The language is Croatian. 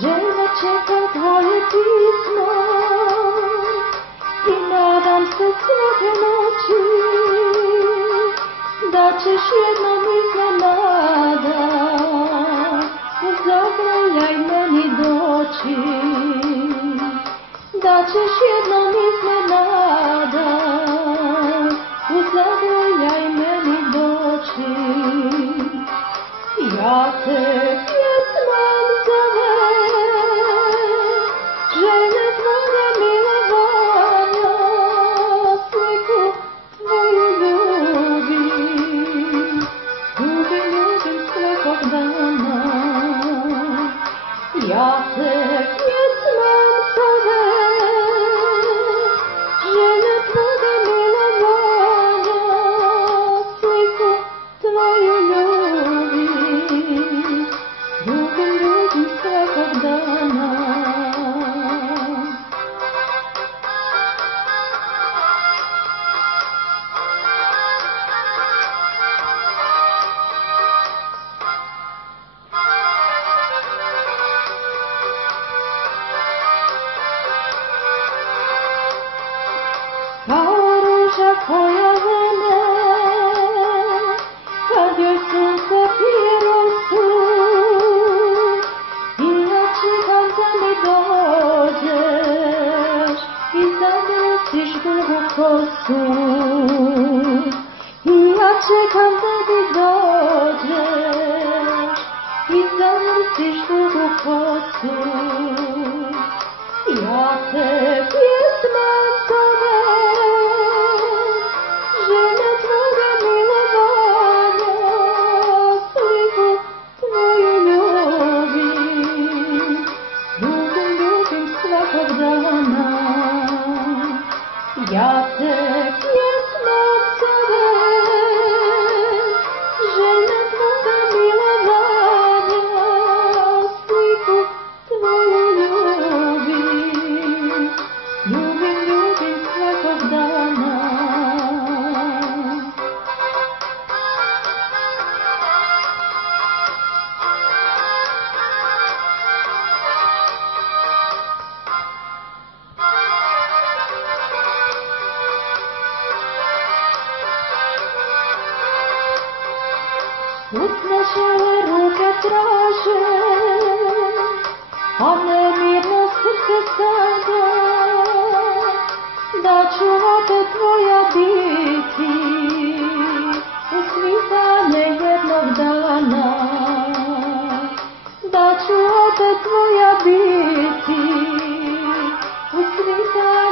Željno čekam tvoje pismo i nadam se svake noći da ćeš jednom iznenada u zagrljaj meni doći, da ćeš jednom iznenada u zagrljaj meni doći. Ja te pjesmom zovem, želje tvoga milovanja, sliku tvoju ljubim, ljubim svakog dana. Ja te pjesmom zovem, želje tvoga milovanja, sliku tvoju ljubim, ljubim svakog dana. Kao ruža koja vene, kad joj sunce pije rosu, i ja čekam da mi dođeš i zagrliš dugu kosu. I ja čekam da mi dođeš i zagrliš dugu kosu. Ja te pjesmom zovem, želje tvoga milovanja, sliku tvoju ljubim, ljubim svakog dana. Ja te pjesmom zovem, želje tvoga milovanja, sliku tvoju ljubim, ljubim svakog dana. Usnažele ruke traže, a nemirno srce sada, da ću opet tvoja biti, usmihane jednog dana. Da ću opet tvoja biti, usmihane